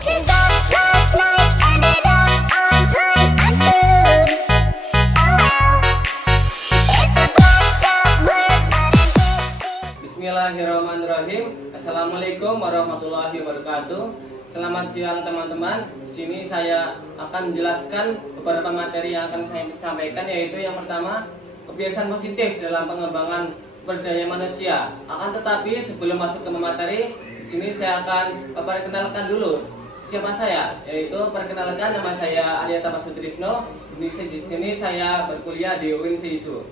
pictures of last night ended up on high. I'm screwed. Oh well, it's a blacked out blur, but I'm guilty. Bismillahirrahmanirrahim. Assalamualaikum warahmatullahi wabarakatuh. Selamat siang teman-teman. Di sini saya akan menjelaskan beberapa materi yang akan saya sampaikan, yaitu yang pertama, kebiasaan positif dalam pengembangan berdaya manusia. Akan tetapi sebelum masuk ke materi, di sini saya akan perkenalkan dulu siapa saya, yaitu perkenalkan nama saya Aryata Pasutrisno. Di sini saya berkuliah di UIN SISU.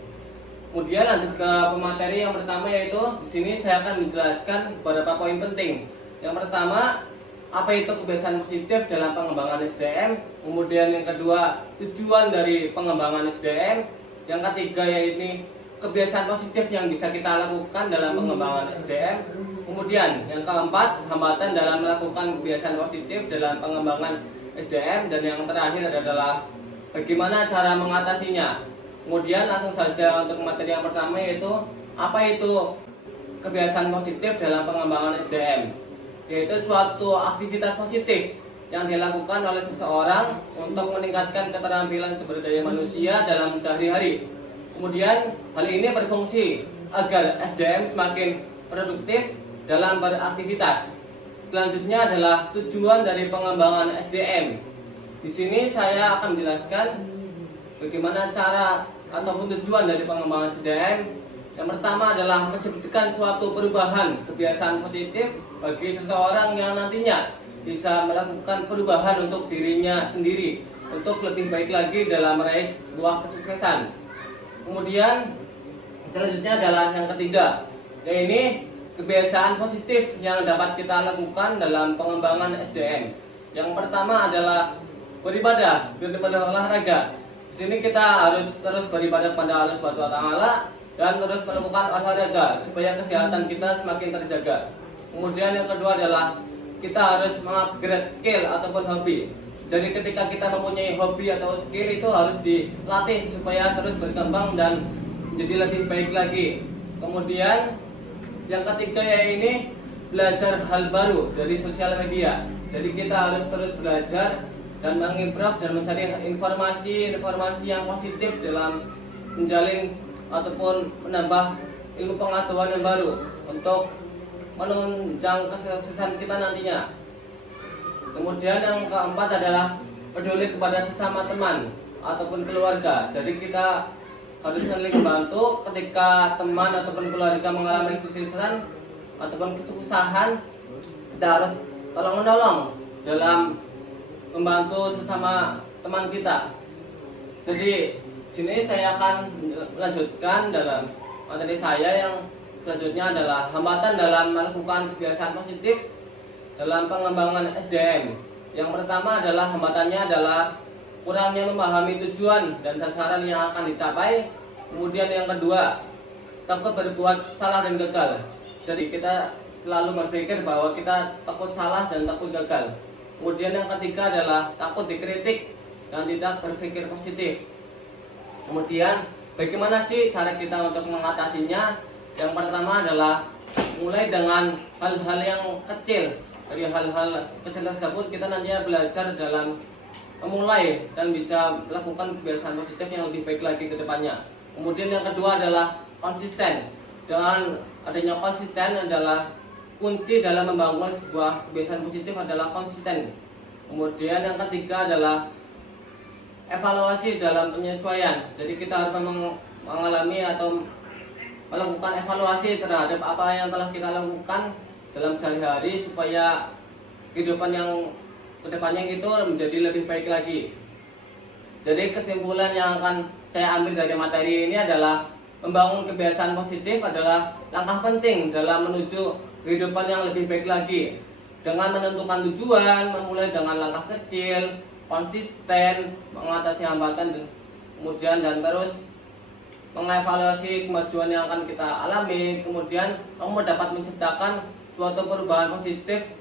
Kemudian lanjut ke pemateri yang pertama, yaitu di sini saya akan menjelaskan beberapa poin penting. Yang pertama, apa itu kebiasaan positif dalam pengembangan SDM. Kemudian yang kedua, tujuan dari pengembangan SDM. Yang ketiga, yaitu kebiasaan positif yang bisa kita lakukan dalam pengembangan SDM. Kemudian yang keempat, hambatan dalam melakukan kebiasaan positif dalam pengembangan SDM. Dan yang terakhir adalah bagaimana cara mengatasinya. Kemudian langsung saja untuk materi yang pertama, yaitu apa itu kebiasaan positif dalam pengembangan SDM. Yaitu suatu aktivitas positif yang dilakukan oleh seseorang untuk meningkatkan keterampilan sumber daya manusia dalam sehari-hari. Kemudian hal ini berfungsi agar SDM semakin produktif dalam beraktivitas. Selanjutnya adalah tujuan dari pengembangan SDM. Di sini saya akan menjelaskan bagaimana cara ataupun tujuan dari pengembangan SDM. Yang pertama adalah menciptakan suatu perubahan kebiasaan positif bagi seseorang yang nantinya bisa melakukan perubahan untuk dirinya sendiri, untuk lebih baik lagi dalam meraih sebuah kesuksesan. Kemudian selanjutnya adalah yang ketiga, yaitu kebiasaan positif yang dapat kita lakukan dalam pengembangan SDM. Yang pertama adalah beribadah dan olahraga. Di sini kita harus terus beribadah pada Allah Subhanahu wa taala dan terus melakukan olahraga supaya kesehatan kita semakin terjaga. Kemudian yang kedua adalah kita harus mengupgrade skill ataupun hobi. Jadi ketika kita mempunyai hobi atau skill, itu harus dilatih supaya terus berkembang dan menjadi lebih baik lagi. Kemudian yang ketiga, yaitu belajar hal baru dari sosial media. Jadi kita harus terus belajar dan mengimprove dan mencari informasi yang positif dalam menjalin ataupun menambah ilmu pengetahuan yang baru untuk menunjang kesuksesan kita nantinya. Kemudian yang keempat adalah peduli kepada sesama teman ataupun keluarga. Jadi kita harus saling membantu ketika teman ataupun keluarga mengalami kesulitan ataupun kesusahan. Kita harus tolong-menolong dalam membantu sesama teman kita. Jadi sini saya akan melanjutkan dalam materi saya yang selanjutnya adalah hambatan dalam melakukan kebiasaan positif dalam pengembangan SDM. Yang pertama adalah hambatannya adalah kurangnya memahami tujuan dan sasaran yang akan dicapai. Kemudian yang kedua, takut berbuat salah dan gagal. Jadi kita selalu berpikir bahwa kita takut salah dan takut gagal. Kemudian yang ketiga adalah takut dikritik dan tidak berpikir positif. Kemudian bagaimana sih cara kita untuk mengatasinya? Yang pertama adalah mulai dengan hal-hal yang kecil. Dari hal-hal kecil tersebut kita nantinya belajar dalam memulai dan bisa melakukan kebiasaan positif yang lebih baik lagi ke depannya. Kemudian yang kedua adalah konsisten. Dengan adanya konsisten adalah kunci dalam membangun sebuah kebiasaan positif adalah konsisten. Kemudian yang ketiga adalah evaluasi dalam penyesuaian. Jadi kita harus mengalami atau melakukan evaluasi terhadap apa yang telah kita lakukan dalam sehari-hari supaya kehidupan yang kedepannya itu menjadi lebih baik lagi. Jadi kesimpulan yang akan saya ambil dari materi ini adalah membangun kebiasaan positif adalah langkah penting dalam menuju kehidupan yang lebih baik lagi. Dengan menentukan tujuan, memulai dengan langkah kecil, konsisten, mengatasi hambatan, kemudian dan terus mengevaluasi kemajuan yang akan kita alami. Kemudian kamu dapat menciptakan suatu perubahan positif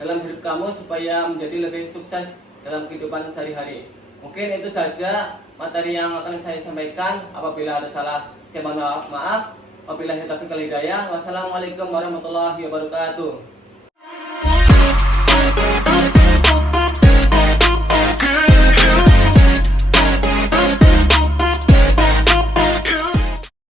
dalam hidup kamu supaya menjadi lebih sukses dalam kehidupan sehari-hari. Mungkin itu saja materi yang akan saya sampaikan. Apabila ada salah, saya mohon maaf. Wabillahi taufiq wal hidayah. Wassalamualaikum warahmatullahi wabarakatuh.